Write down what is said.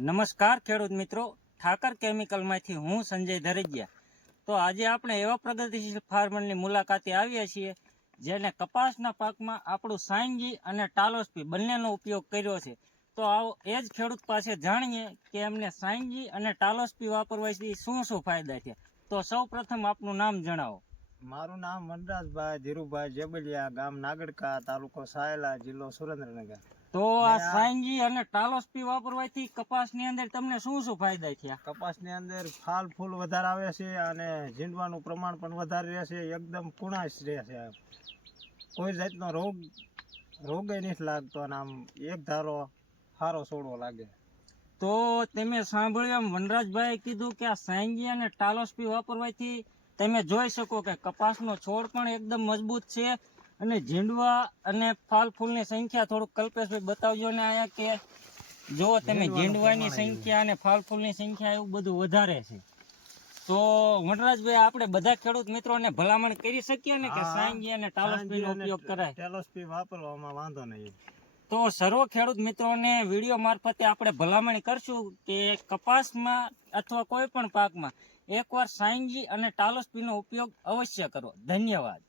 નમસ્કાર ખેડૂત મિત્રો, ઠાકર કેમિકલમાંથી હું સંજય ધરેજિયા. તો આજે આપણે એવા પ્રગતિશીલ ફાર્મરની મુલાકાતે આવ્યા છીએ જેને કપાસના પાકમાં આપણું સાયંજી અને ટાલોસ્પી બંનેનો ઉપયોગ કર્યો છે. તો આવો એ જ ખેડૂત પાસે જાણીએ કે એમને સાયંજી અને ટાલોસ્પી વાપરવાથી શું શું ફાયદા છે. તો સૌ પ્રથમ આપનું નામ જણાવો. મારું નામ વનરાજભાઈ ધીરુભાઈ જેબલિયા, ગામ નાગડકા, તાલુકો સાયલા, જિલ્લો સુરેન્દ્રનગર. તો આ સાયંજી અને ટાલોસ્પી વાપરવાથી કપાસની અંદર તમને શું શું ફાયદા થયા? કપાસની અંદર ફાલ ફૂલ વધારે આવે છે અને ઝીંડવાનું પ્રમાણ પણ વધારે રહેશે, એકદમ કુણાશ રહેશે, કોઈ જાતનો રોગે નથી લાગતો અને આમ એક ધારો સારો છોડવો લાગે. તો તમે સાંભળ્યું એમ વનરાજભાઈ કીધું કે આ સાયંજી અને ટાલોસ્પી વાપરવાથી તમે જોઈ શકો કે કપાસનો છોડ પણ એકદમ મજબૂત છે અને ઝીંડવા અને ફાલ ફૂલની સંખ્યા થોડુંક કલ્પેશભાઈ બતાવજો ને આયા કે જો તમે ઝીંડવાની સંખ્યા અને ફાલ ફૂલની સંખ્યા એવું બધું વધારે છે. તો વનરાજભાઈ આપણે બધા ખેડૂત મિત્રોને ભલામણ કરી શકીએ ને કે સાયંજી અને ટાલોસ્પીનો ઉપયોગ કરાય? ટાલોસ્પી વાપરવામાં વાંધો નહીં. તો સર્વ ખેડૂત મિત્રોને વિડીયો મારફતે આપણે ભલામણ કરશું કે કપાસમાં અથવા કોઈ પણ પાકમાં એકવાર સાયંજી અને ટાલોસ્પીનો ઉપયોગ અવશ્ય કરો. ધન્યવાદ.